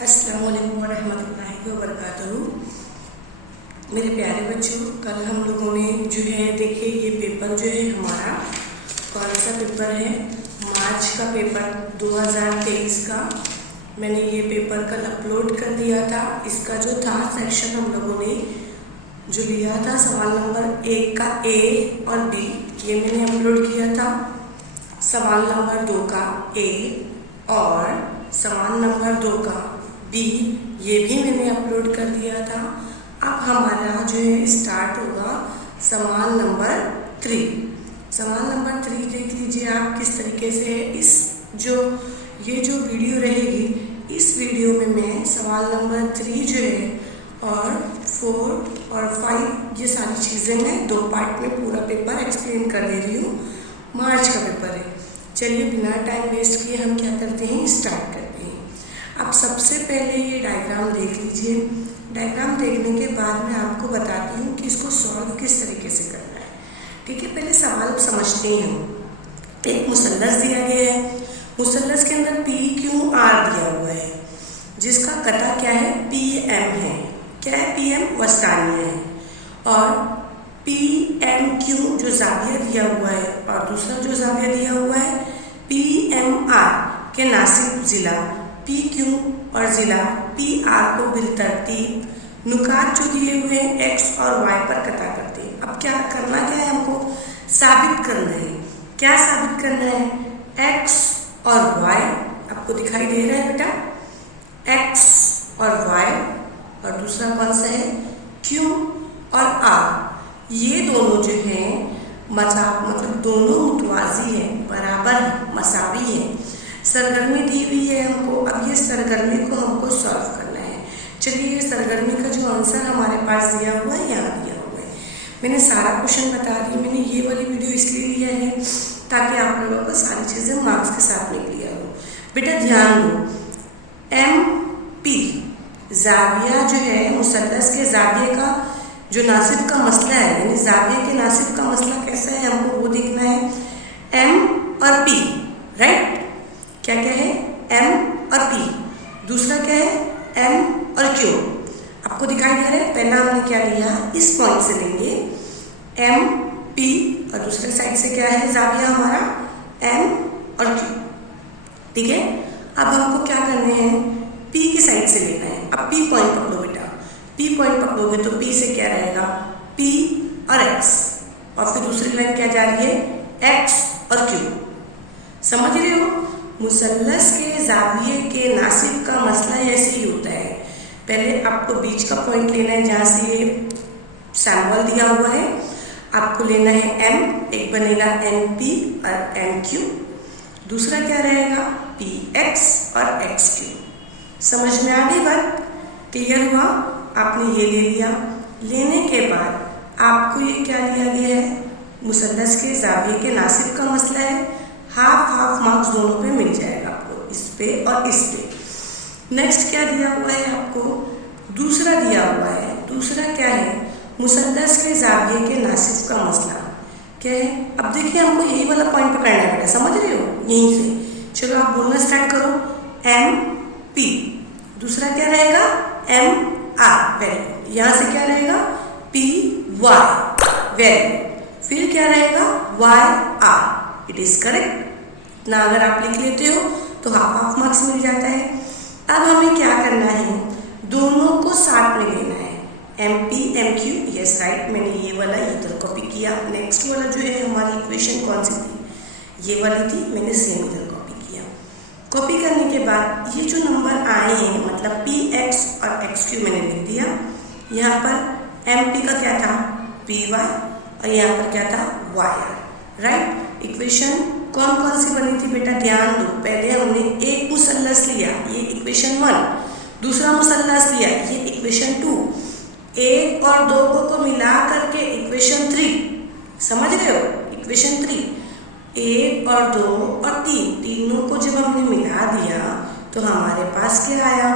अस्सलाम वालेकुम वरहमतुल्लाहि वबरकातुहू। मेरे प्यारे बच्चों, कल हम लोगों ने जो है देखिए ये पेपर जो है हमारा कौन सा पेपर है, मार्च का पेपर 2023 का। मैंने ये पेपर कल अपलोड कर दिया था। इसका जो था सेक्शन हम लोगों ने जो लिया था सवाल नंबर 1 का ए और बी, ये मैंने अपलोड किया था। सवाल नंबर 2 का ए और सवाल नंबर 2 का बी, ये भी मैंने अपलोड कर दिया था। अब हमारा जो है स्टार्ट होगा सवाल नंबर 3। सवाल नंबर 3 देख लीजिए आप किस तरीके से इस ये जो वीडियो रहेगी, इस वीडियो में मैं सवाल नंबर 3 जो है और 4 और 5 ये सारी चीज़ें मैं 2 पार्ट में पूरा पेपर एक्सप्लेन कर दे रही हूँ। मार्च का पेपर है। चलिए बिना टाइम वेस्ट किए हम क्या करते हैं, स्टार्ट करते हैं। अब सबसे पहले ये डायग्राम देख लीजिए। डायग्राम देखने के बाद मैं आपको बताती हूँ कि इसको सॉल्व किस तरीके से करना है। ठीक है, पहले सवाल समझते हैं हम। एक मुसल्लस दिया गया है, मुसल्लस के अंदर पी क्यू आर दिया हुआ है, जिसका कटा क्या है, पी एम है। क्या है, पी एम वस्तानिया है। और पी एम क्यू जो जाविया दिया हुआ है और दूसरा जो जाविया दिया हुआ है पी एम आर के नासिब ज़िला पी क्यू और ज़िला पी आर को बिलतरतीब नुकात जो दिए हुए हैं एक्स और वाई पर कटा करते हैं। अब क्या करना, क्या है, हमको साबित करना है। क्या साबित करना है, एक्स और वाई आपको दिखाई दे रहा है बेटा, एक्स और वाई, और दूसरा कौन सा है, क्यू और आर। ये दोनों जो हैं मतलब दोनों मुतवाजी है, बराबर है, मसावी है। सरगर्मी दी हुई है हमको। अब ये सरगर्मी को हमको सॉल्व करना है। चलिए ये सरगर्मी का जो आंसर हमारे पास दिया हुआ है, यहाँ दिया हुआ है। मैंने सारा क्वेश्चन बता दिया। मैंने ये वाली वीडियो इसलिए लिया है ताकि आप लोगों को सारी चीज़ें मार्क्स के साथ में क्लियर हो। बेटा ध्यान दो, एम पी जाविया जो है मुसल्लस के जाविये का जो नासिब का मसला है, यानी जाविये के नासिब का मसला कैसा है हमको वो देखना है। एम और पी, राइट, क्या क्या है, एम और पी। दूसरा क्या है, एम और क्यू। आपको दिखाई दे रहा है। पहला हमने क्या लिया, इस पॉइंट से लेंगे एम पी और दूसरे साइड से क्या है जाविया हमारा एम और क्यू। ठीक है, अब हमको क्या करने हैं, पी की साइड से लेना है। अब पी पॉइंट पकड़ो बेटा, पी पॉइंट पकड़ोगे तो पी से क्या रहेगा, पी और एक्स, और फिर दूसरी लाइन क्या जा रही है, एक्स और क्यू। समझ रहे हो, मुसल्लस के जाविये के नासिब का मसला ऐसे ही होता है। पहले आपको बीच का पॉइंट लेना है जहाँ से ये सैम्बल दिया हुआ है। आपको लेना है एम, एक बनेगा एम पी और एम क्यू, दूसरा क्या रहेगा, पी एक्स और एक्स क्यू। समझ में आ गई बात, क्लियर हुआ। आपने ये ले लिया। लेने के बाद आपको ये क्या लिया गया है, मुसल्लस के जाविये के नासिब का मसला है। हाफ मार्क्स दोनों पे मिल जाएगा आपको, इस पे और इस पे। नेक्स्ट क्या दिया हुआ है आपको, दूसरा दिया हुआ है। दूसरा क्या है, मुसल्लस के जाविये के नासिब का मसला क्या है। अब देखिए हमको यही वाला पॉइंट पकड़ना है बेटा, समझ रहे हो, यहीं से। चलो आप बोलना स्टार्ट करो, एम पी, दूसरा क्या रहेगा, एम आर, वेरी गुड। यहाँ से क्या रहेगा, पी वाई, वेरी गुड। फिर क्या रहेगा, Y R, it is correct ना। अगर आप लिख लेते हो तो हाफ मार्क्स मिल जाता है। अब हमें क्या करना है, दोनों को साथ में लेना है, M P M Q, yes right. मैंने ये वाला इधर कॉपी किया। नेक्स्ट वाला जो है हमारी इक्वेशन कौन सी थी, ये वाली थी, मैंने सेम इधर कॉपी किया। कॉपी करने के बाद ये जो नंबर आए हैं मतलब पी एक्स और एक्स क्यू मैंने लिख दिया। यहाँ पर एम पी का क्या था, पी वाई, और यहाँ पर क्या था, वाई आर, राइट। इक्वेशन कौन कौन सी बनी थी बेटा, ध्यान दो। पहले हमने एक मुसल्लस लिया, ये इक्वेशन 1, दूसरा मुसल्लस लिया, ये इक्वेशन 2, 1 और 2 को मिला करके इक्वेशन 3। समझ रहे हो, इक्वेशन 3, 1 और 2 और 3, तीनों को जब हमने मिला दिया तो हमारे पास क्या आया,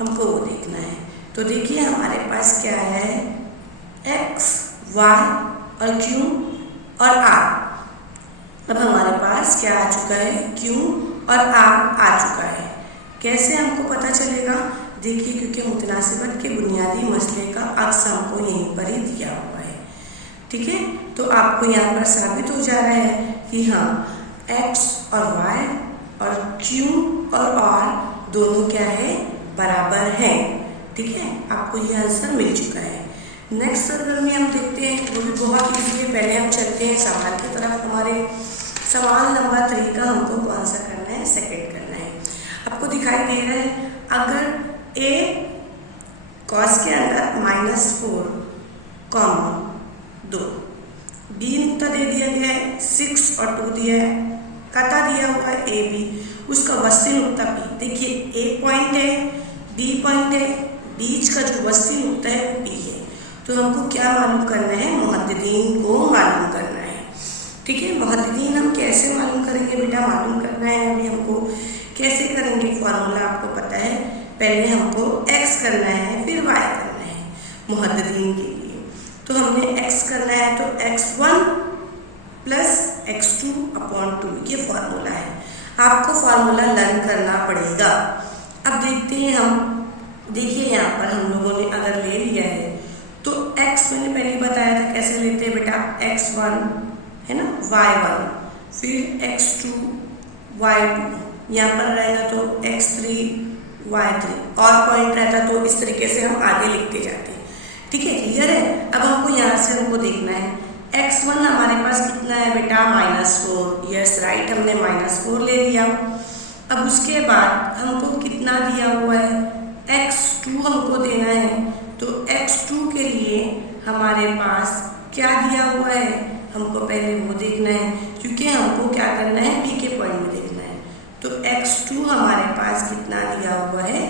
हमको वो देखना है। तो देखिए हमारे पास क्या है, एक्स वाई और क्यू और आर। अब हमारे पास क्या आ चुका है, क्यू और आर आ चुका है। कैसे हमको पता चलेगा? देखिए, क्योंकि मुतनासिबत के बुनियादी मसले का अक्स हमको यहीं पर ही दिया हुआ है। ठीक है, तो आपको यहाँ पर साबित हो जा रहा है कि हाँ, एक्स और वाई और क्यू और आर दोनों क्या है? बराबर हैं। ठीक है, आपको ये आंसर मिल चुका है। नेक्स्ट सर्कल में हम देखते हैं, वो भी बहुत ईजी है। पहले हम चलते हैं सवाल की तरफ। हमारे सवाल नंबर 3 का हमको कौन सा करना है? सेकंड करना है। आपको दिखाई दे रहा है, अगर ए कॉस के अंदर -4, 2, बी नुक्ता दे दिया गया है 6 और 2 दिया है, कता दिया हुआ है ए बी, उसका वस्ती नुक्ता पी। देखिए, ए पॉइंट है, बी पॉइंट है, बीच का जो वस्ती नुक्ता है वो पी है। तो हमको क्या मालूम करना है? मुहद्दिदीन को मालूम करना है। ठीक है, मुहद्दिदीन हम कैसे मालूम करेंगे बेटा? मालूम करना है अभी हमको। कैसे करेंगे? फॉर्मूला आपको पता है। पहले हमको x करना है, फिर y करना है मुहद्दिदीन के लिए। तो हमने x करना है, तो x1 प्लस x2/2 ये फॉर्मूला है। आपको फॉर्मूला लर्न करना पड़ेगा। अब देखते हैं हम। देखिए, यहाँ पर हम लोगों ने अगर ले लिया है तो x मैंने पहले बताया था कैसे लेते हैं बेटा? x1 है ना, y1, फिर x2 y2, यहाँ पर रहेगा तो x3 y3, और पॉइंट रहता तो इस तरीके से हम आगे लिखते जाते हैं। ठीक है, क्लियर है? अब हमको यहाँ से हमको देखना है x1 हमारे पास कितना है बेटा? -4। यस राइट, हमने -4 ले लिया। अब उसके बाद हमको कितना दिया हुआ है? x2 हमको देना है। तो x2 के लिए हमारे पास क्या दिया हुआ है? हमको पहले वो देखना है, क्योंकि हमको क्या करना है? b के पॉइंट में देखना है। तो x2 हमारे पास कितना दिया हुआ है?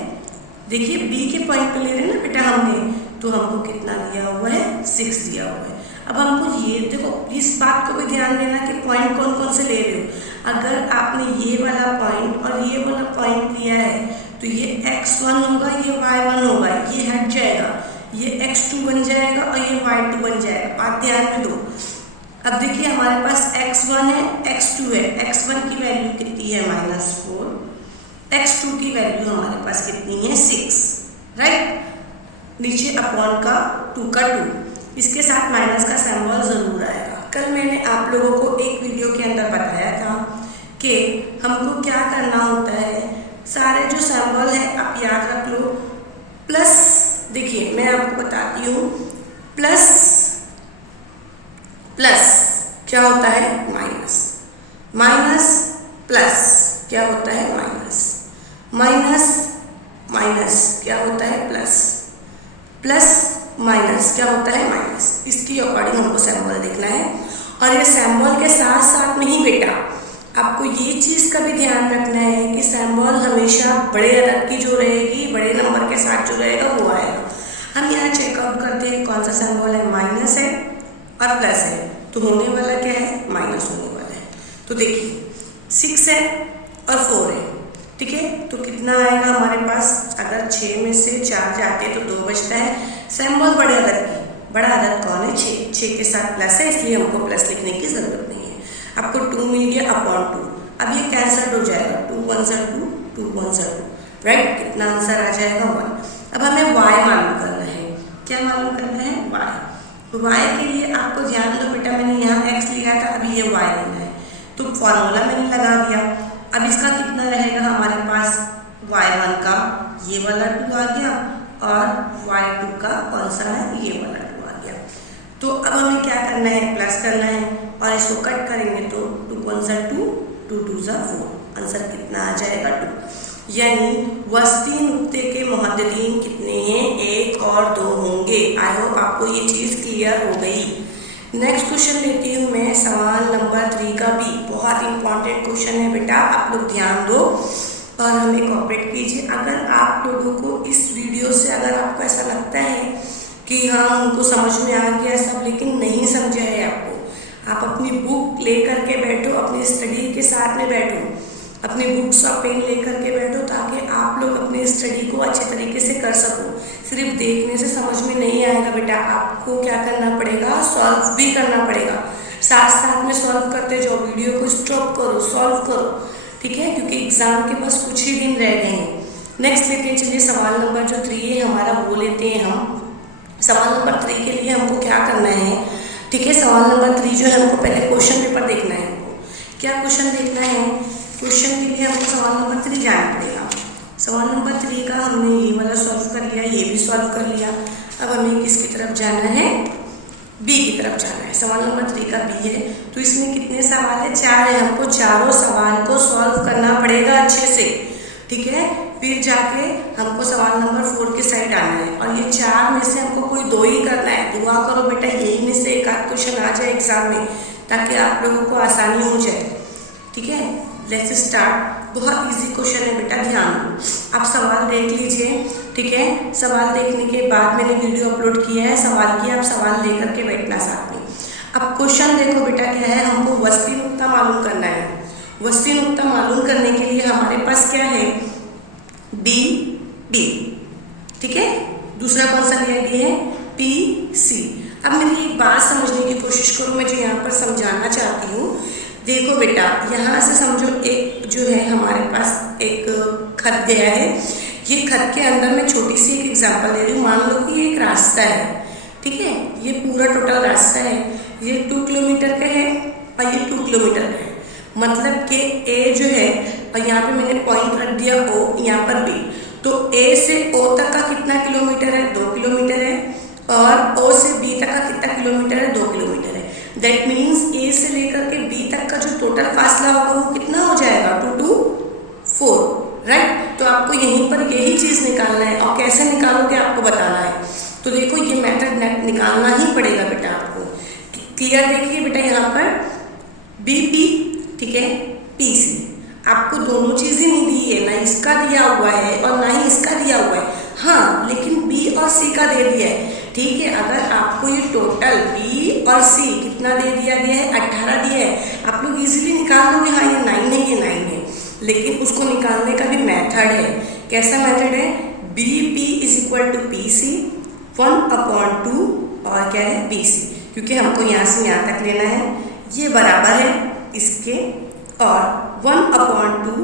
देखिए, b के पॉइंट पे ले रहे हैं ना बेटा हमने, तो हमको कितना दिया हुआ है? 6 दिया हुआ है। अब हमको ये देखो, इस बात को भी ध्यान देना कि पॉइंट कौन कौन से ले रहे हो। अगर आपने ये वाला पॉइंट और ये वाला पॉइंट लिया है तो ये x1 होगा, ये y1 होगा, ये हट जाएगा, ये x2 बन जाएगा और ये y2 बन जाएगा। बात ध्यान में दो। अब देखिए, हमारे पास x1 है, x2 है। x1 की वैल्यू कितनी है? -4। x2 की वैल्यू हमारे पास कितनी है? 6। राइट, नीचे अपॉन का 2 का 2, इसके साथ माइनस का सिंबल जरूर आएगा। कल मैंने आप लोगों को एक वीडियो के अंदर बताया था कि हमको क्या करना होता है। सारे जो सिंबल है आप याद रख लो। प्लस, देखिए मैं आपको बताती हूँ, प्लस प्लस क्या होता है? माइनस। माइनस प्लस क्या होता है? माइनस। माइनस माइनस क्या होता है? प्लस। प्लस माइनस क्या होता है? माइनस। इसकी अकॉर्डिंग हमको सिंबल देखना है। और ये सिंबल के साथ साथ में ही बेटा आपको ये चीज़ का भी ध्यान रखना है कि सिंबल हमेशा बड़े अदद की जो रहेगी, बड़े नंबर के साथ जो रहेगा वो आएगा। हम यहाँ चेकआउट करते हैं कौन सा सिंबल है। माइनस है और प्लस है, तो होने वाला क्या है? माइनस होने वाला है। तो देखिए 6 है और 4 है, ठीक है, तो कितना आएगा हमारे पास? अगर 6 में से 4 जाते हैं तो 2 बचता है। सिंबल बड़े अदद की, बड़ा अदद कौन है? 6। 6 के साथ प्लस है, इसलिए हमको प्लस लिखने की जरूरत नहीं है। आपको 2 मिल गया अपॉन 2। अब ये कैंसल हो जाएगा, 2 1 सा 2, 2 1 सा 2, राइट। कितना आंसर आ जाएगा? 1। अब हमें y मालूम करना है। क्या मालूम करना है? y। y के लिए आपको ध्यान दो बेटा, मैंने यहाँ x लिया था, अभी ये y लेना है, तो फॉर्मूला मैंने लगा दिया। अब इसका कितना रहेगा हमारे पास? y1 का ये वाला 2 आ गया और y2 का कौन सा है? ये वाला 2 आ गया। तो अब हमें क्या करना है? प्लस करना है और इसको कट करेंगे तो 2 1 सा 2, 2 2 सा 4। आंसर कितना आ जाएगा? 2। यानी वस्ती नुक्ते के मुहद्दिदीन कितने हैं? 1 और 2 होंगे। आई होप आपको ये चीज़ क्लियर हो गई। नेक्स्ट क्वेश्चन लेती हूँ मैं, सवाल नंबर 3 का भी बहुत इंपॉर्टेंट क्वेश्चन है बेटा, आप लोग ध्यान दो और हमें कोऑपरेट कीजिए। अगर आप लोगों को इस वीडियो से अगर आपको ऐसा लगता है कि हाँ उनको समझ में आ गया सब, लेकिन नहीं समझा है आपको, आप अपनी बुक ले करके बैठो, अपनी स्टडी के साथ में बैठो, अपनी बुक्स और पेन ले करके बैठो, ताकि आप लोग अपनी स्टडी को अच्छे तरीके से कर सको। सिर्फ देखने से समझ में नहीं आएगा बेटा, आपको क्या करना पड़ेगा? सॉल्व भी करना पड़ेगा। साथ साथ में सॉल्व करते जाओ, वीडियो को स्टॉप करो, सॉल्व करो, ठीक है, क्योंकि एग्जाम के बस कुछ ही दिन रह गए हैं। नेक्स्ट लेते हैं, चलिए सवाल नंबर जो 3 है हमारा वो लेते हैं हम। सवाल नंबर 3 के लिए हमको क्या करना है, ठीक है। सवाल नंबर 3 जो है हमको पहले क्वेश्चन पेपर देखना है। हमको क्या क्वेश्चन देखना है, क्वेश्चन के लिए हमको सवाल नंबर 3 जाना पड़ेगा। सवाल नंबर 3 का हमने ये वाला सॉल्व कर लिया, ये भी सॉल्व कर लिया। अब हमें किसकी तरफ जाना है, बी की तरफ जाना है। सवाल नंबर 3 का बी है, तो इसमें कितने सवाल है, 4 है। हमको चारों सवाल को सॉल्व करना पड़ेगा अच्छे से, ठीक है। फिर जाके हमको सवाल नंबर 4 के साइड आना है, और ये 4 में से हमको कोई 2 ही करना है। दुआ करो बेटा यही में से एक आध क्वेश्चन आ जाए एग्जाम में, ताकि आप लोगों को आसानी हो जाए, ठीक है। Let's start. बहुत इजी क्वेश्चन है बेटा, ध्यान दो। आप सवाल देख लीजिए, ठीक है। सवाल देखने के बाद मैंने वीडियो अपलोड किया है सवाल की, आप सवाल लेकर के बैठना साथ में। अब क्वेश्चन देखो बेटा क्या है, हमको वस्ती नुक्ता मालूम करना है। वस्ती नुक्ता मालूम करने के लिए हमारे पास क्या है, बी डी, ठीक है। दूसरा कौन सा लिया गया है, पी सी। अब मेरी एक बात समझने की कोशिश करो, मैं जो यहाँ पर समझाना चाहती हूँ। देखो बेटा यहाँ से समझो, एक जो है हमारे पास एक खत गया है। ये खत के अंदर मैं छोटी सी एक एग्जांपल दे रही हूँ। मान लो कि ये एक रास्ता है, ठीक है। ये पूरा टोटल रास्ता है, ये 2 किलोमीटर का है और ये 2 किलोमीटर का है। मतलब कि ए जो है, और यहाँ पे मैंने पॉइंट रख दिया ओ, यहाँ पर बी। तो ए से ओ तक का कितना किलोमीटर है, 2 किलोमीटर है। और ओ से बी तक का कितना किलोमीटर है, 2 किलोमीटर है। दैट मीन्स ए से लेकर के बी तक का जो टोटल फासला होगा वो कितना हो जाएगा, 2 to 4, राइट। तो आपको यहीं पर यही चीज़ निकालना है, और कैसे निकालोगे आपको बताना है। तो देखो ये मेथड निकालना ही पड़ेगा बेटा आपको। क्लियर, देखिए बेटा यहाँ पर बी पी, ठीक है, पी सी। आपको दोनों चीज़ें नहीं दी है, ना इसका दिया हुआ है और ना ही इसका दिया हुआ है। हाँ, लेकिन बी और सी का दे दिया है, ठीक है। अगर आपको ये टोटल बी और सी कितना दे दिया गया है, 18 दिया है, आप लोग इजीली निकाल लोगे। हाँ, ये 9 है, ये 9 है। लेकिन उसको निकालने का भी मेथड है। कैसा मेथड है, B P is equal to P C 1/2 और क्या है, बी सी। क्योंकि हमको यहाँ से यहाँ तक लेना है, ये बराबर है इसके, और 1/2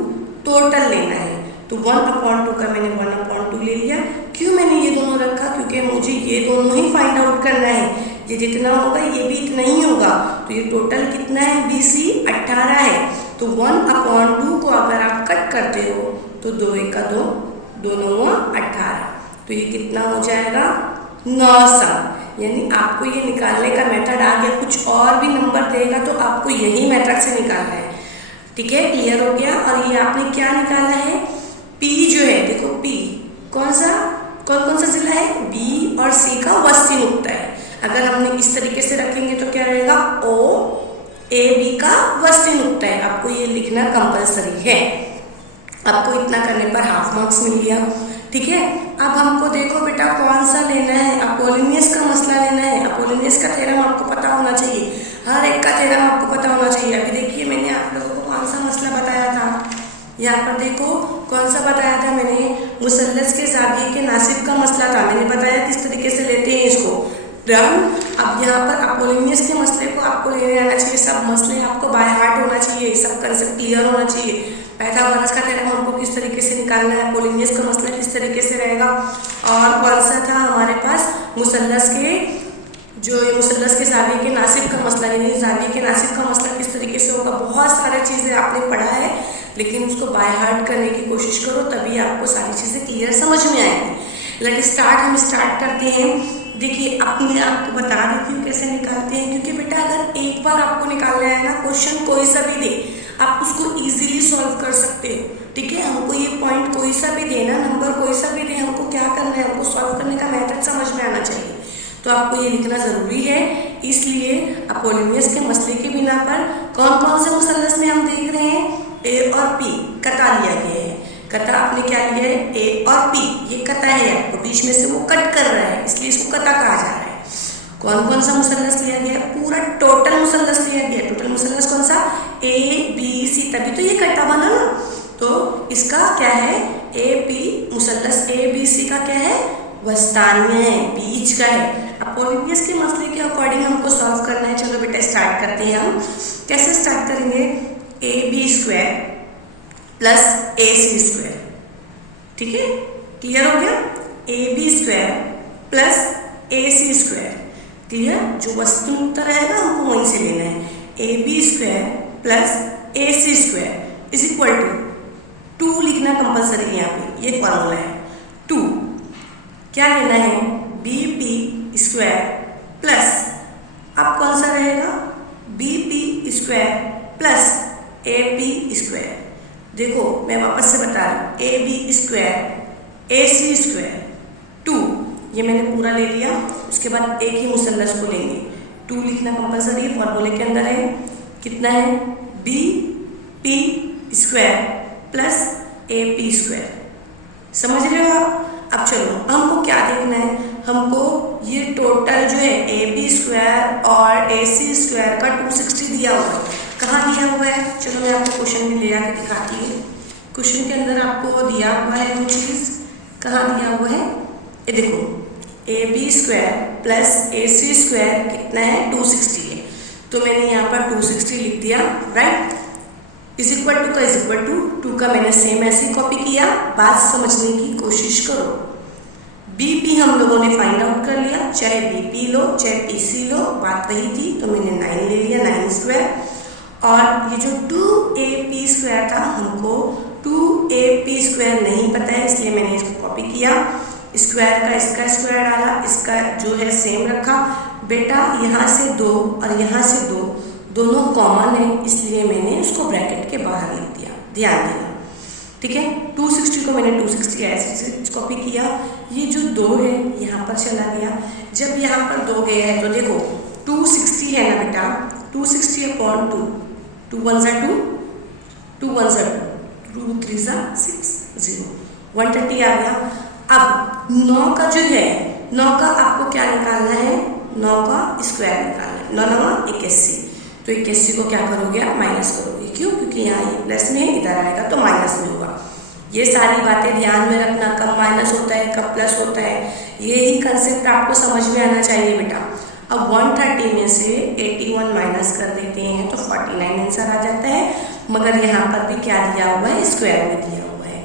टोटल लेना है। तो 1/2 का मैंने 1/2 ले लिया। क्यों मैंने ये दोनों रखा, क्योंकि मुझे ये दोनों ही फाइंड आउट करना है। ये जितना होगा ये भी इतना ही होगा। तो ये टोटल कितना है, BC 18 है। तो 1/2 को अगर आप कट करते हो तो 2 × 1 = 2, 2 9 18। तो ये कितना हो जाएगा, 9 सम। यानी आपको ये निकालने का मेथड आ गया। कुछ और भी नंबर देगा तो आपको यही मेथड से निकालना है, ठीक है। क्लियर हो गया। और ये आपने क्या निकाला है, पी जो है, देखो पी कौन कौन सा जिला है, बी और सी का वस्ती नुक्ता है। अगर हमने इस तरीके से रखेंगे तो क्या रहेगा, ओ ए बी का वस्ती नुक्ता है। आपको ये लिखना कंपलसरी है। आपको इतना करने पर हाफ मार्क्स मिल गया, ठीक है। अब हमको देखो बेटा कौन सा लेना है, अपोलिनियस का मसला लेना है। अपोलिनियस का थ्योरम आपको पता होना चाहिए, हर एक का थ्योरम आपको पता होना चाहिए। अभी देखिए मैंने आप लोगों को कौन सा मसला बताया था, यहाँ पर देखो कौन सा बताया था मैंने, मुसल्लस के ज़ाविये के नासिब का मसला था। मैंने बताया किस तरीके से लेते हैं इसको, डन। अब यहाँ पर अपोलिनियस के मसले को आपको लेने आना चाहिए। सब मसले आपको बाय हार्ट होना चाहिए, सब कंसेप्ट क्लियर होना चाहिए। पाइथागोरस का थ्योरम हमको किस तरीके से निकालना है, अपोलिनियस का मसला किस तरीके से रहेगा, और कौन सा था हमारे पास मुसल्लस के मुसल्लस के ज़ाविये के नासिब का मसला, यानी ज़ाविये के नासिब का मसला किस तरीके से होगा। बहुत सारी चीज़ें आपने पढ़ा है, लेकिन उसको बाय हार्ट करने की कोशिश करो, तभी आपको सारी चीज़ें क्लियर समझ में आएंगी। लेट स्टार्ट, हम स्टार्ट करते हैं। देखिए अब मैं आपको बता देती हूँ कैसे निकालते हैं, क्योंकि बेटा अगर एक बार आपको निकालना है ना, क्वेश्चन कोई सा भी दे आप उसको इजीली सॉल्व कर सकते हो, ठीक है। हमको ये पॉइंट कोई सा भी देना, नंबर कोई सा भी दे, हमको क्या करना है, हमको सॉल्व करने का मेथड समझ में आना चाहिए। तो आपको ये लिखना ज़रूरी है। इसलिए अपोलिनियस के मसले के बिना पर कौन कौन से मुसल्लस में हम देख रहे हैं, ए और पी कटा लिया गया है। कटा आपने क्या लिया है, ए और पी, ये कटा है, आपको बीच में से वो कट कर रहा है, इसलिए इसको कटा कहा जा रहा है। कौन कौन सा मुसल्लस लिया गया है, पूरा टोटल मुसल्लस लिया गया है। टोटल मुसल्लस कौन सा, ए बी सी, तभी तो ये कटा बना ना। तो इसका क्या है, A P मुसल्लस A B C का क्या है, वस्तान्य है, बीच का है। अपोलिनियस के मसले के अकॉर्डिंग हमको सॉल्व करना है। चलो बेटा स्टार्ट करते हैं। हम कैसे स्टार्ट करेंगे, AB² + AC², ठीक है, क्लियर हो गया। AB square plus AC square, clear. जो वस्तु उत्तर रहेगा हमको वहीं से लेना है। AB square plus AC square is equal to 2 लिखना कंपलसरी है यहाँ पे, ये फॉर्मूला है। 2 क्या लेना है, BP स्क्वायर प्लस, अब कौन सा रहेगा, BP square plus AB square. देखो मैं वापस से बता रही हूँ, AB स्क्वायर AC स्क्वायर 2, ये मैंने पूरा ले लिया। उसके बाद एक ही मुसल्लस को लेंगे, 2 लिखना कंपलसरी है, फॉर्मूले के अंदर है। कितना है, BP square plus AP square, समझ रहे हो आप। अब चलो हमको क्या देखना है, हमको ये टोटल जो है AB स्क्वायर और AC स्क्वायर का 260 दिया हुआ है। कहाँ दिया हुआ है, चलो मैं आपको क्वेश्चन में ले आके दिखाती हूँ। क्वेश्चन के अंदर आपको दिया हुआ है वो चीज़, कहाँ दिया हुआ है, ये देखो AB square plus AC square कितना है, 260 है। तो मैंने यहाँ पर 260 लिख दिया, राइट। इज इक्वल टू का इज इक्वल टू 2 का मैंने सेम ऐसे ही कॉपी किया। बात समझने की कोशिश करो। BP हम लोगों ने फाइंड आउट कर लिया, चाहे BP लो चाहे PC लो, बात वही थी। तो मैंने 9 ले लिया, 9 स्क्वायर। और ये जो 2AP स्क्वायर था, हमको 2AP स्क्वायर नहीं पता है, इसलिए मैंने इसको कॉपी किया। स्क्वायर का इसका स्क्वायर डाला, इसका जो है सेम रखा। बेटा यहाँ से 2 और यहाँ से 2 दोनों कॉमन है, इसलिए मैंने उसको ब्रैकेट के बाहर लिख दिया, ध्यान देना, ठीक है। 260 को मैंने 260 ऐसे कॉपी किया। ये जो 2 है यहाँ पर चला गया। जब यहाँ पर 2 गया है तो देखो 260 है ना बेटा, 260 अपॉन 2, 2 1 ज़ा 2, 2 1 ज़ा 2, 2 3 ज़ा 6, 0, 130 आ गया। अब 9 का जो है, 9 का आपको क्या निकालना है, 9 का स्क्वायर निकालना है। 9 9 81, तो 81 को क्या करोगे आप, माइनस करोगे। क्यों, क्योंकि यहाँ ये प्लस में है, इधर आएगा तो माइनस में होगा। ये सारी बातें ध्यान में रखना, कब माइनस होता है कब प्लस होता है, यही कंसेप्ट आपको समझ में आना चाहिए बेटा। अब 130 में से 81 माइनस कर देते हैं तो 49 आंसर आ जाता है। मगर यहाँ पर भी क्या दिया हुआ है, स्क्वायर में दिया हुआ है।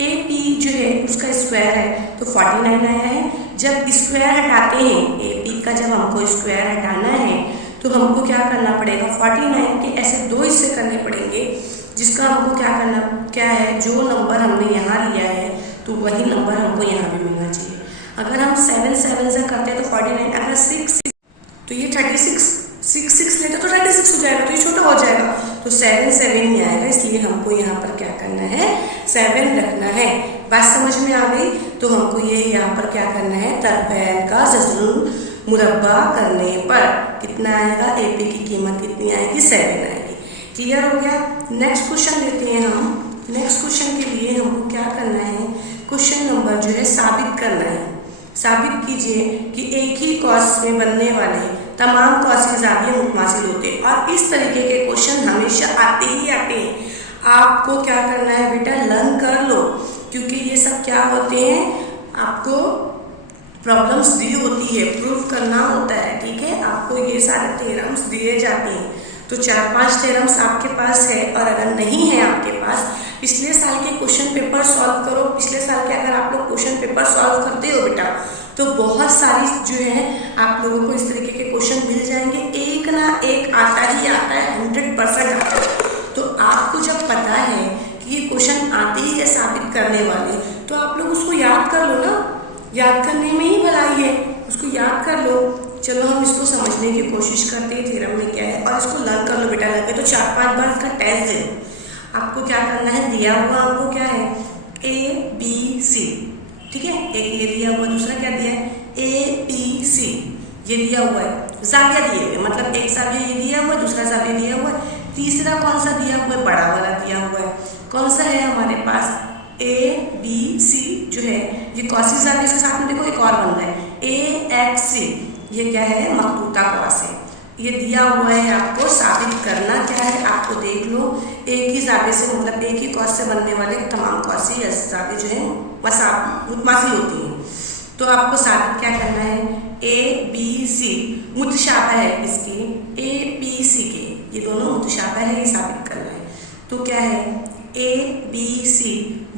AP जो है उसका स्क्वायर है तो 49 आया है। जब स्क्वायर हटाते हैं, AP का जब हमको स्क्वायर हटाना है तो हमको क्या करना पड़ेगा, 49 के ऐसे 2 हिस्से करने पड़ेंगे, जिसका हमको क्या करना, क्या है, जो नंबर हमने यहाँ लिया है तो वही नंबर हमको यहाँ भी मिलना चाहिए। अगर हम 7 7 से करते हैं तो 49, अगर 6 तो ये 36, 6 6 लेते तो 36 हो जाएगा, तो ये छोटा हो जाएगा, तो 7 7 ही आएगा। इसलिए हमको यहाँ पर क्या करना है, 7 रखना है। बात समझ में आ गई। तो हमको ये यहाँ पर क्या करना है, तरफ़ैन का जज़्रुल मुरब्बा करने पर कितना आएगा, AP की कीमत कितनी आएगी, 7 आएगी। क्लियर हो गया। नेक्स्ट क्वेश्चन लेते हैं हम। नेक्स्ट क्वेश्चन के लिए हमको क्या करना है, क्वेश्चन नंबर जो है साबित करना है। साबित कीजिए कि एक ही कॉस में बनने वाले तमाम कॉस के ज़ाविये मुतमासिल होते हैं। और इस तरीके के क्वेश्चन हमेशा आते ही आते हैं। आपको क्या करना है बेटा, लर्न कर लो, क्योंकि ये सब क्या होते हैं, आपको प्रॉब्लम्स दी होती है, प्रूव करना होता है, ठीक है। आपको ये सारे थ्योरम्स दिए जाते हैं, तो 4-5 थ्योरम्स आपके पास है। और अगर नहीं है आपके पास, पिछले साल के क्वेश्चन पेपर सॉल्व करो। पिछले साल के अगर आप लोग क्वेश्चन पेपर सॉल्व करते हो बेटा, तो बहुत सारी जो है आप लोगों को इस तरीके के क्वेश्चन मिल जाएंगे। एक ना एक आता ही आता है, 100% आता है। तो आपको जब पता है कि ये क्वेश्चन आते ही है साबित करने वाले, तो आप लोग उसको याद कर लो ना। याद करने में ही भलाई है, उसको याद कर लो। चलो हम इसको समझने की कोशिश करते हैं, थ्योरम में क्या है, और इसको लर्न कर लो बेटा। लगे तो 4-5 बार इसका टेस्ट दे लो। आपको क्या करना है, दिया हुआ आपको क्या है, ABC, ठीक है। एक ये दिया हुआ, दूसरा क्या दिया है, APC, ये दिया हुआ है। ज़ाविया दिए हुए, मतलब एक ज़ाविया ये दिया हुआ है, दूसरा ज़ाविया दिया हुआ है, तीसरा कौन सा दिया हुआ है, बड़ा वाला दिया हुआ है। कौन सा है हमारे पास, ABC जो है ये कॉसी ज़ाविया के साथ में देखो एक और बन रहा है, AXC, ये क्या है, मखतूता कॉस है। ये दिया हुआ है, आपको साबित करना क्या है, आपको देख लो। एक ही ज़ाविये से, मतलब एक ही कॉस से बनने वाले तमाम कॉसी ज़ाविये जो है मुतमासिल होती हैं। तो आपको साबित क्या करना है, ABC मुतशाबह है इसके APC के, ये दोनों मुतशाबह है, ये साबित करना है। तो क्या है, ABC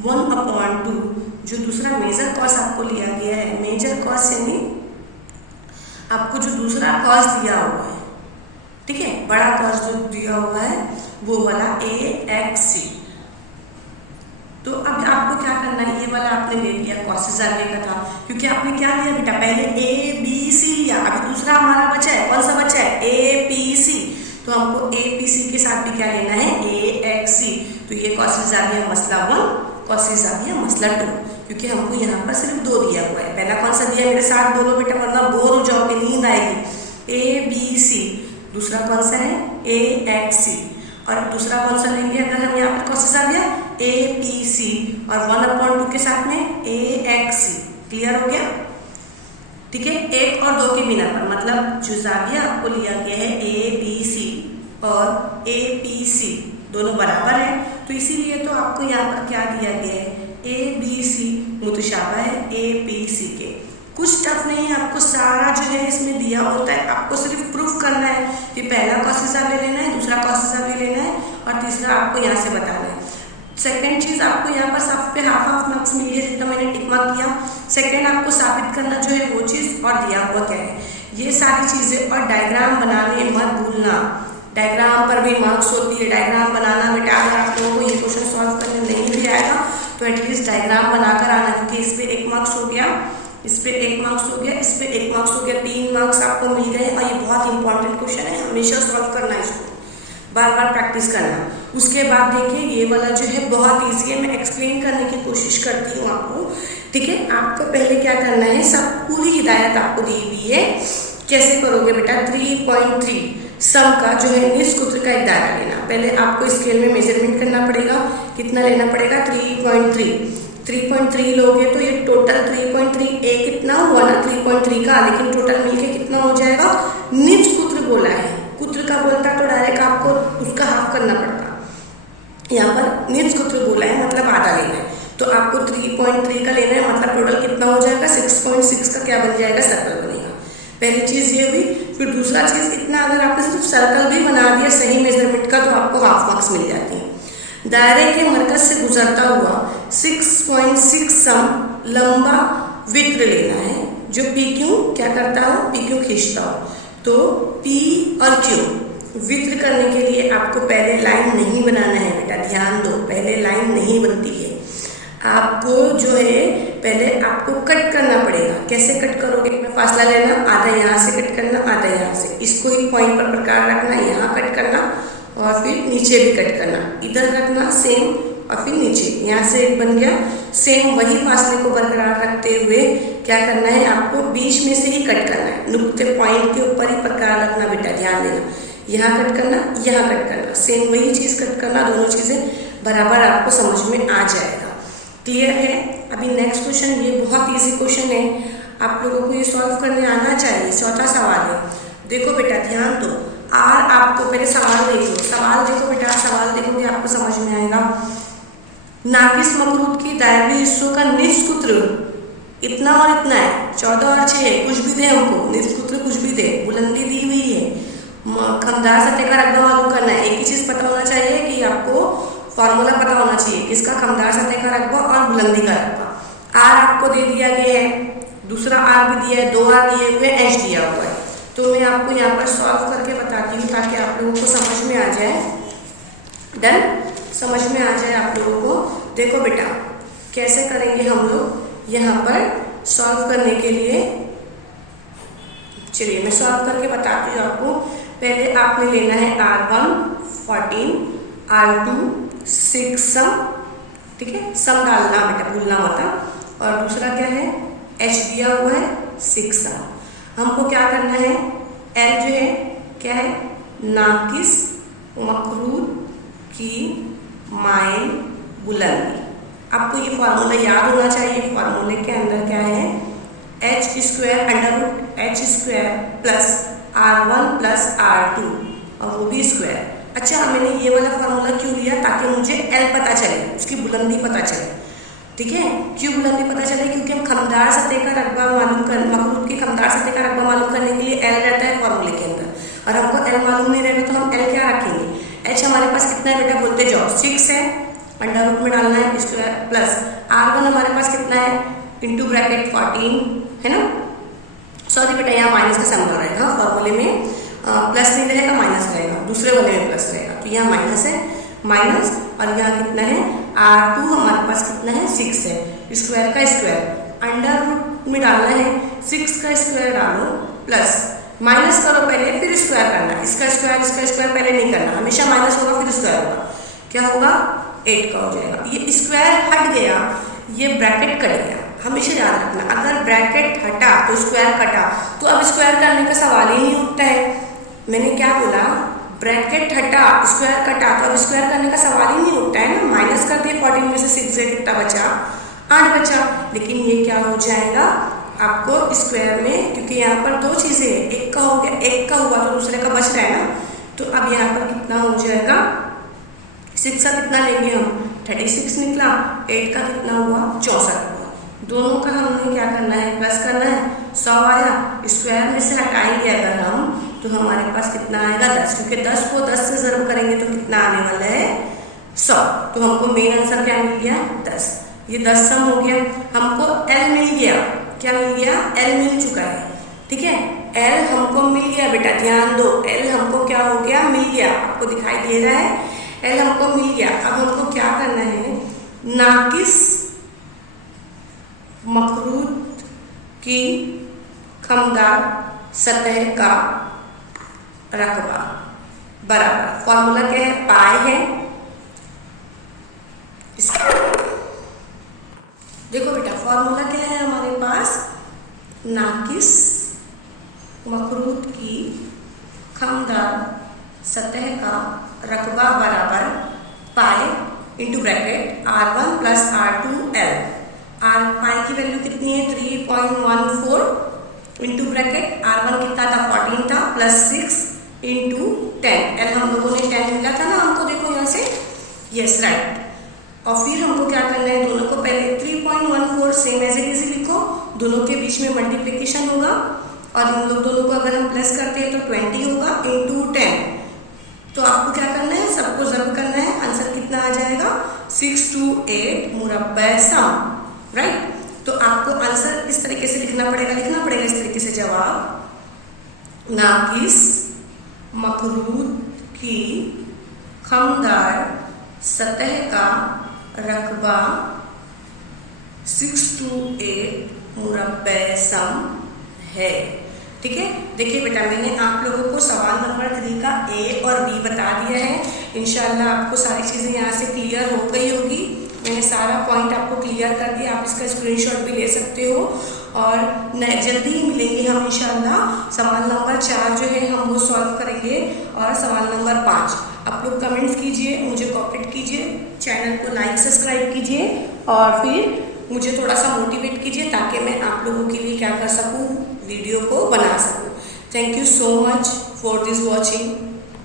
1/2 जो दूसरा मेजर कॉस आपको लिया गया है, मेजर कॉस यानी आपको जो दूसरा कॉस दिया हुआ है, ठीक है, बड़ा कॉस जो दिया हुआ है वो वाला AXC। तो अब आपको क्या करना है, ये वाला आपने ले लिया, कॉसेस आगे का था, क्योंकि आपने क्या लिया बेटा, पहले ABC लिया, अभी दूसरा हमारा बचा है, कौन सा बचा है, APC। तो हमको APC के साथ भी क्या लेना है, AXC। तो ये कॉसेस आ गया मसला 1, कॉसेस आ गया मसला 2, क्योंकि हमको यहाँ पर सिर्फ 2 दिया हुआ है। पहला कौन सा दिया, मेरे साथ बोलो बेटा वरना बोर हो जाओगे, नींद आएगी। ABC, दूसरा कौन सा है, AXC, और दूसरा कौन सा लेंगे अगर हम यहाँ पर कॉसेस आ गया, APC, और 1/2 के साथ में AXC। क्लियर हो गया, ठीक है। 1 और 2 के बिना पर, मतलब जो जाविया आपको लिया गया है ABC और APC दोनों बराबर है, तो इसीलिए तो आपको यहाँ पर क्या दिया गया है, ABC मुतशाबा है APC के। कुछ टफ नहीं है, आपको सारा जो है इसमें दिया होता है, आपको सिर्फ प्रूफ करना है कि पहला कॉस हिसाब ले लेना है, दूसरा कॉस हिसाब ले लेना है, और तीसरा आपको यहाँ से बताना है। सेकंड चीज़ आपको यहाँ पर सब पे हाफ मार्क्स मिली है, जितना मैंने टिक मार्क किया। सेकंड आपको साबित करना जो है वो चीज़, और दिया हुआ क्या है, ये सारी चीज़ें। और डायग्राम बनाने मत भूलना, डायग्राम पर भी मार्क्स होती है, डायग्राम बनाना बेटा। अगर आप लोगों को ये क्वेश्चन सॉल्व करने नहीं भी आएगा तो एटलीस्ट डायग्राम बनाकर आना, क्योंकि इस पर 1 मार्क्स हो गया, इस पर 1 मार्क्स हो गया, इस पर 1 मार्क्स हो गया, 3 मार्क्स आपको मिल गए। और ये बहुत इंपॉर्टेंट क्वेश्चन है, हमेशा सॉल्व करना है इसको, बार बार प्रैक्टिस करना। उसके बाद देखिए ये वाला जो है बहुत ईजी है, मैं एक्सप्लेन करने की कोशिश करती हूँ आपको, ठीक है। आपको पहले क्या करना है, सब पूरी हिदायत आपको दी हुई है, कैसे करोगे बेटा। 3.3 सम का जो है निष्कुत्र का एक दायरा लेना। पहले आपको स्केल में मेजरमेंट करना पड़ेगा, कितना लेना पड़ेगा, 3.3 लोगे तो ये टोटल 3.3 ए कितना हुआ ना 3.3 का, लेकिन टोटल मिलके कितना हो जाएगा, निष्कुत्र बोला है, कुत्र का बोलता तो डायरेक्ट आपको उसका हाफ करना पड़ता, यहाँ पर निष्कुत्र बोला है मतलब आधा लेना है, तो आपको 3.3 का लेना है, मतलब टोटल कितना हो जाएगा, 6.6 का क्या बन जाएगा, सर्कल बनेगा। पहली चीज़ ये हुई। फिर दूसरा चीज़, इतना अगर आपने सिर्फ सर्कल भी बना दिया सही मेजरमेंट का तो आपको हाफ मार्क्स मिल जाती है। दायरे के मरकज से गुजरता हुआ 6.6 सम लंबा वृत्त लेना है, जो PQ क्या करता हो, PQ खींचता हो। तो P और Q वृत्त करने के लिए आपको पहले लाइन नहीं बनाना है बेटा, ध्यान दो, पहले लाइन नहीं बनती है, आपको जो है पहले आपको कट करना पड़ेगा। कैसे कट करोगे, में फासला लेना, आधा यहाँ से कट करना, आधा यहाँ से, इसको एक पॉइंट पर प्रकार रखना, यहाँ कट करना और फिर नीचे भी कट करना, इधर रखना सेम, और फिर नीचे, यहाँ से एक बन गया सेम। वही फासले को बरकरार रखते हुए क्या करना है, आपको बीच में से ही कट करना है, नुक्ते पॉइंट के ऊपर ही प्रकार रखना बेटा, ध्यान देना, यहाँ कट करना, यहाँ कट करना, सेम वही चीज़ कट करना, दोनों चीज़ें बराबर आपको समझ में आ जाएगा। क्लियर है। अभी नेक्स्ट क्वेश्चन, ये बहुत इजी क्वेश्चन है, आप लोगों को ये सॉल्व करने आना चाहिए। चौथा सवाल है, देखो बेटा ध्यान दो, आर आपको पहले सवाल देखो, सवाल देखो बेटा, सवाल देखोगे आपको समझ में आएगा। नाकिस मकरूत की दायरे हिस्सों का निष्कुत्र इतना और इतना है, 14 और 6, कुछ भी दे हमको, निष्कुत्र कुछ भी दे, बुलंदी दी हुई है, खमदार सतह का रकबा मालूम करना है। एक ही चीज़ पता होना चाहिए कि आपको फॉर्मूला पता होना चाहिए, किसका, खमदार सतह का रकबा और बुलंदी का रकबा। आर आपको दे दिया गया है, दूसरा आर भी दिया है, 2 आर दिए हुए, एच दिया हुआ है। तो मैं आपको यहाँ पर सॉल्व करके बताती हूँ ताकि आप लोगों को समझ में आ जाए। डन, समझ में आ जाए आप लोगों को। देखो बेटा कैसे करेंगे हम लोग यहाँ पर सॉल्व करने के लिए, चलिए मैं सॉल्व करके बताती हूँ आपको। पहले आपने लेना है R1 14, R2 6 सम, ठीक है, सम डालना बेटा, भूलना मत। और दूसरा क्या है, H दिया हुआ है 6 सम। हमको क्या करना है, L जो है क्या है, नाकिस मकरूत की माइल बुलंदी। आपको ये फार्मूला याद होना चाहिए, फार्मूले के अंदर क्या है, h² under root h² plus R1 plus R2 और वो भी स्क्वायर। अच्छा, मैंने ये वाला फार्मूला क्यों लिया, ताकि मुझे L पता चले, उसकी बुलंदी पता चले, ठीक है। क्यों बुलंदी पता चले, क्योंकि हम खमदार सतह का रकबा मालूम कर, मकरूत की खमदार सतह का रकबा मालूम करने के लिए L रहता है फार्मूले के अंदर, और हमको L मालूम नहीं रहेगा तो हम L क्या रखेंगे, H हमारे पास कितना है बेटा, बोलते जाओ, 6 है, अंडर रूट में डालना है स्क्वायर प्लस R1 हमारे पास कितना है, इंटू ब्रैकेट 14 है ना, सॉरी बेटा यहाँ माइनस का सिंबल रहेगा, फॉर्मूले में प्लस नहीं रहेगा माइनस रहेगा, दूसरे वाले में प्लस रहेगा, तो यहाँ माइनस है माइनस, और यहाँ कितना है R2 हमारे पास कितना है 6 है, स्क्वायर का स्क्वायर अंडर रूट में डालना है, 6 का स्क्वायर डालो प्लस माइनस करो पहले फिर स्क्वायर करना, इसका स्क्वायर पहले नहीं करना, हमेशा माइनस होगा फिर स्क्वायर होगा, क्या होगा 8 का हो जाएगा, ये स्क्वायर हट गया ये ब्रैकेट कट गया, हमेशा याद रखना अगर ब्रैकेट हटा तो स्क्वायर कटा, तो अब स्क्वायर करने का सवाल ही नहीं उठता है, मैंने क्या बोला ब्रैकेट हटा स्क्वायर कटा, तो अब स्क्वायर करने का सवाल ही नहीं उठता है ना, माइनस कर दिया 14 में से 6 से कितना बचा 8 बचा, लेकिन ये क्या हो जाएगा आपको स्क्वायर में, क्योंकि यहाँ पर दो चीज़ें हैं, एक का हो गया, एक का हुआ तो दूसरे का बच रहा है ना, तो अब यहाँ पर कितना हो जाएगा 6 का कितना लेंगे हम 36 निकला, 8 का कितना हुआ 64 हुआ, दोनों का हमने क्या करना है प्लस करना है, 100 आया, स्क्वायर में से हटाएंगे अगर हम तो हमारे पास कितना आएगा 10, क्योंकि 10 को 10 से ज़रूर करेंगे तो कितना आने वाला है 100, तो हमको मेन आंसर क्या मिल गया 10, ये 10 सम हो गया, हमको L मिल गया, क्या मिल गया L मिल चुका है, ठीक है L हमको मिल गया बेटा, ध्यान दो L हमको क्या हो गया मिल गया, आपको दिखाई दे रहा है L हमको मिल गया, अब हमको क्या करना है नाकिस मखरूत की खमदार सतह का रकबा बराबर, फॉर्मूला क्या है पाई है, देखो बेटा फॉर्मूला क्या है हमारे पास, नाकिस मखरूत की खमदार सतह का रकबा बराबर pi into bracket R1 plus R2L, पाई की वैल्यू कितनी है 3.14 इंटू ब्रैकेट R1 कितना था 14 था प्लस 6 इंटू 10, L हम लोगों ने 10 मिला था ना हमको, देखो यहाँ से यस राइट, और फिर हमको क्या करना है दोनों को पहले 3.14 सेम एज इट इज लिखो, दोनों के बीच में मल्टीप्लिकेशन होगा और इन लोग दोनों को अगर हम प्लस करते हैं तो 20 होगा इंटू 10, तो आपको क्या करना है सबको ज़रूर करना है, आंसर कितना आ जाएगा 628 मुरब्बा सम, राइट, तो आपको आंसर इस तरीके से लिखना पड़ेगा इस तरीके से जवाब नाकिस मखरूत की खमदार सतह का रकबा 628 मुरब्बा सम है, ठीक है। देखिए बेटा मैंने आप लोगों को सवाल नंबर 3 का A और B बता दिया है, इंशाल्लाह आपको सारी चीज़ें यहाँ से क्लियर हो गई होगी, मैंने सारा पॉइंट आपको क्लियर कर दिया, आप इसका स्क्रीनशॉट भी ले सकते हो, और जल्दी ही मिलेंगे हम इंशाल्लाह, सवाल नंबर 4 जो है हम वो सॉल्व करेंगे, और सवाल नंबर 5 आप लोग कमेंट्स कीजिए, मुझे कोऑपरेट कीजिए, चैनल को लाइक सब्सक्राइब कीजिए, और फिर मुझे थोड़ा सा मोटिवेट कीजिए ताकि मैं आप लोगों के लिए क्या कर सकूँ वीडियो को बना सकूँ। Thank you so much for this watching.